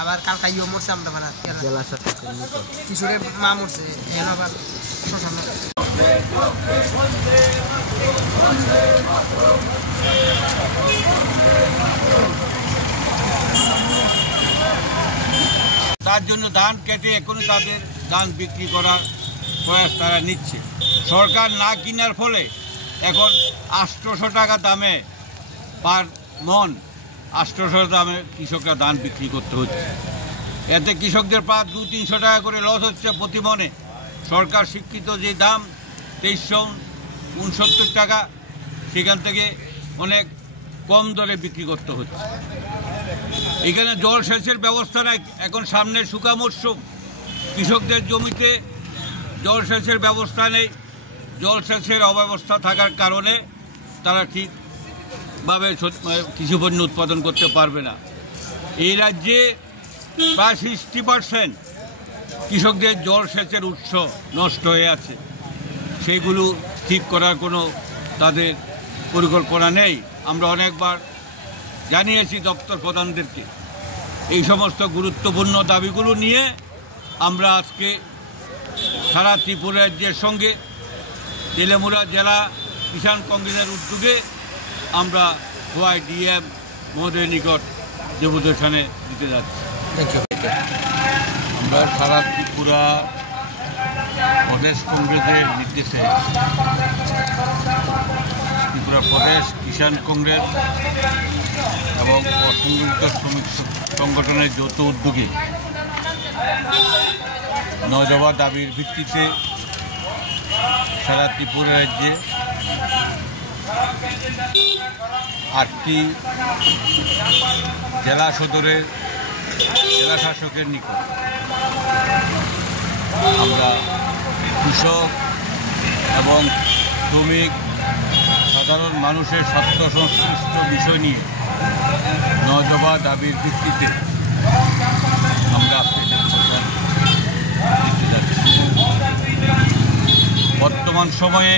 আবার কালকা ইয়ে মরছে আমরা বানা কিশোরের মা মরছে এখন আবার শ্মশান তার জন্য ধান কেটে এখনই তাদের ধান বিক্রি করার প্রয়াস তারা নিচ্ছে। সরকার না কেনার ফলে এখন 800 টাকা দামে পার মন 800 দামে কৃষকরা ধান বিক্রি করতে হচ্ছে। এতে কৃষকদের প্রায় 200-300 টাকা করে লস হচ্ছে প্রতি মনে। সরকার স্বীকৃত যে দাম 2369 টাকা, সেখান থেকে অনেক কম দরে বিক্রি করতে হচ্ছে। এখানে জলসেচের ব্যবস্থা নাই। এখন সামনে শুকা মরশুম, কৃষকদের জমিতে জলসেচের ব্যবস্থা নেই। জলসেচের অব্যবস্থা থাকার কারণে তারা ঠিকভাবে কৃষিপণ্য উৎপাদন করতে পারবে না। এই রাজ্যে প্রায় 60% কৃষকদের জলসেচের উৎস নষ্ট হয়ে আছে। সেইগুলো ঠিক করার কোনো তাদের পরিকল্পনা নেই। আমরা অনেকবার জানিয়েছি দপ্তর প্রধানদেরকে। এই সমস্ত গুরুত্বপূর্ণ দাবিগুলো নিয়ে আমরা আজকে সারা ত্রিপুরা রাজ্যের সঙ্গে তেলেমুড়া জেলা কিষাণ কংগ্রেসের উদ্যোগে আমরা OIDM মহোদয়ের নিকট ডেপুটেশনে দিতে যাচ্ছি। আমরা সারা ত্রিপুরা প্রদেশ কংগ্রেসের নির্দেশে ত্রিপুরা প্রদেশ কিষাণ কংগ্রেস এবং অসংগঠিত শ্রমিক সংগঠনের যৌথ উদ্যোগে 9 দফা দাবির ভিত্তিতে সারা ত্রিপুরা রাজ্যে 8টি জেলা সদরের জেলা শাসকের নিকট আমরা কৃষক এবং শ্রমিক সাধারণ মানুষের স্বার্থ সংশ্লিষ্ট বিষয় নিয়ে 9 দফা দাবির ভিত্তিতে আমরা বর্তমান সময়ে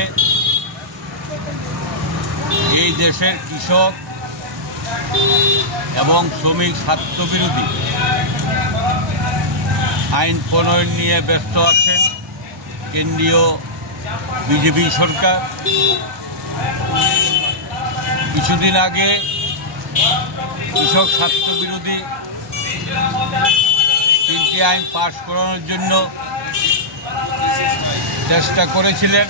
এই দেশের কৃষক এবং শ্রমিক স্বার্থবিরোধী আইন প্রণয়ন নিয়ে ব্যস্ত আছেন কেন্দ্রীয় বিজেপি সরকার। কিছুদিন আগে কৃষক স্বার্থবিরোধী 3টি আইন পাশ করানোর জন্য চেষ্টা করেছিলেন।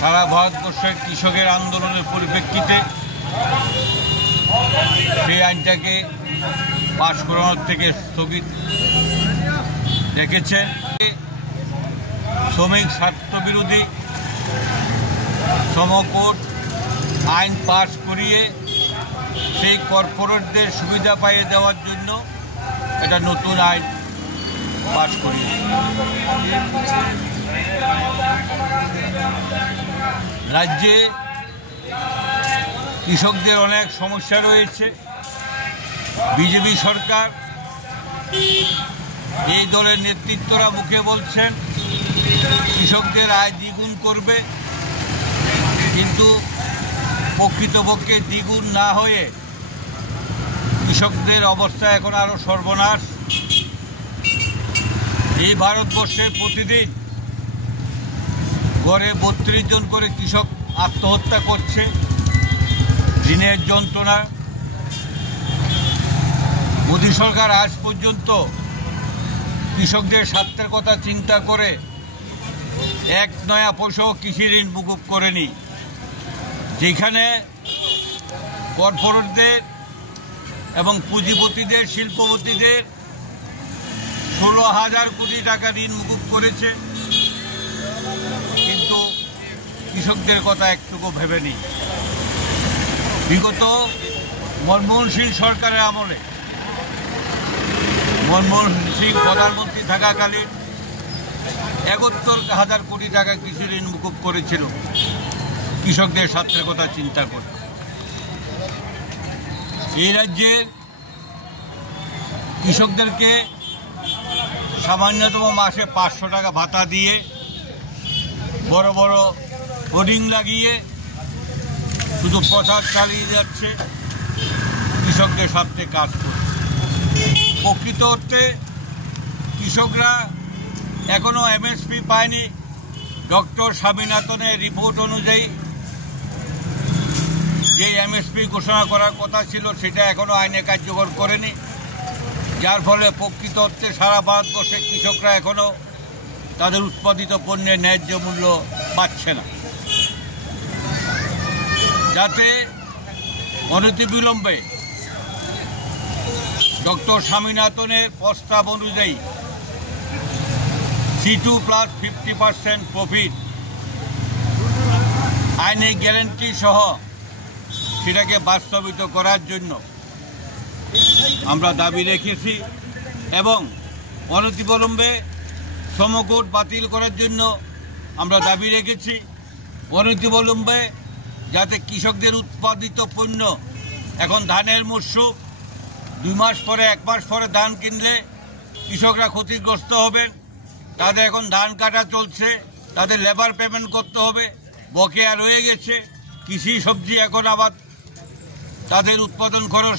সারা ভারতবর্ষের কৃষকের আন্দোলনের পরিপ্রেক্ষিতে সেই আইনটাকে পাশ করানোর থেকে স্থগিত রেখেছেন। শ্রমিক স্বার্থবিরোধী শ্রমকোড আইন পাশ করিয়ে সেই কর্পোরেটদের সুবিধা পাইয়ে দেওয়ার জন্য একটা নতুন আইন পাশ করিয়েছে। রাজ্যে কৃষকদের অনেক সমস্যা রয়েছে। বিজেপি সরকার এই দলের নেতৃত্বরা মুখে বলছেন কৃষকদের আয় দ্বিগুণ করবে, কিন্তু প্রকৃতপক্ষে দ্বিগুণ না হয়ে কৃষকদের অবস্থা এখন আরও সর্বনাশ। এই ভারতবর্ষে প্রতিদিন গড়ে 32 জন করে কৃষক আত্মহত্যা করছে ঋণের যন্ত্রণা। মোদী সরকার আজ পর্যন্ত কৃষকদের স্বার্থের কথা চিন্তা করে 1 নয়া পয়সাও কৃষি ঋণ মুকুব করেনি। যেখানে কর্পোরেটদের এবং পুঁজিপতিদের শিল্পপতিদের 16,000 কোটি টাকা ঋণ মুকুব করেছে, কিন্তু কৃষকদের কথা একটুকু ভেবে নিই। বিগত মনমোহন সিং সরকারের আমলে মনমোহন সিং প্রধানমন্ত্রী থাকাকালীন ৭১,০০০ কোটি টাকা কৃষি ঋণ মুকুব করেছিল কৃষকদের স্বার্থের কথা চিন্তা করে। এই রাজ্যে কৃষকদেরকে সামান্যতম মাসে ৫০০ টাকা ভাতা দিয়ে বড় বড় হোর্ডিং লাগিয়ে শুধু প্রচার চালিয়ে যাচ্ছে, কৃষকদের স্বার্থে কাজ করছে। প্রকৃত অর্থে কৃষকরা এখনও এমএসপি পায়নি। ডক্টর স্বামীনাথনের রিপোর্ট অনুযায়ী যে এমএসপি ঘোষণা করার কথা ছিল সেটা এখনও আইনে কার্যকর করেনি, যার ফলে প্রকৃত অর্থে সারা ভারতবর্ষে কৃষকরা এখনও তাদের উৎপাদিত পণ্যের ন্যায্য মূল্য পাচ্ছে না। যাতে অনতিবিলম্বে ডক্টর স্বামীনাথনের প্রস্তাব অনুযায়ী C2 প্লাস 50% প্রফিট আইনি গ্যারান্টি সহ সেটাকে বাস্তবিত করার জন্য আমরা দাবি রেখেছি এবং অনতিবিলম্বে শ্রমকোড বাতিল করার জন্য আমরা দাবি রেখেছি। অনতিবিলম্বে যাতে কৃষকদের উৎপাদিত পণ্য, এখন ধানের মরশুম, 2 মাস পরে 1 মাস পরে ধান কিনলে কৃষকরা ক্ষতিগ্রস্ত হবেন। তাদের এখন ধান কাটা চলছে, তাদের লেবার পেমেন্ট করতে হবে, বকেয়া রয়ে গেছে। কৃষি সবজি এখন আবার তাদের উৎপাদন খরচ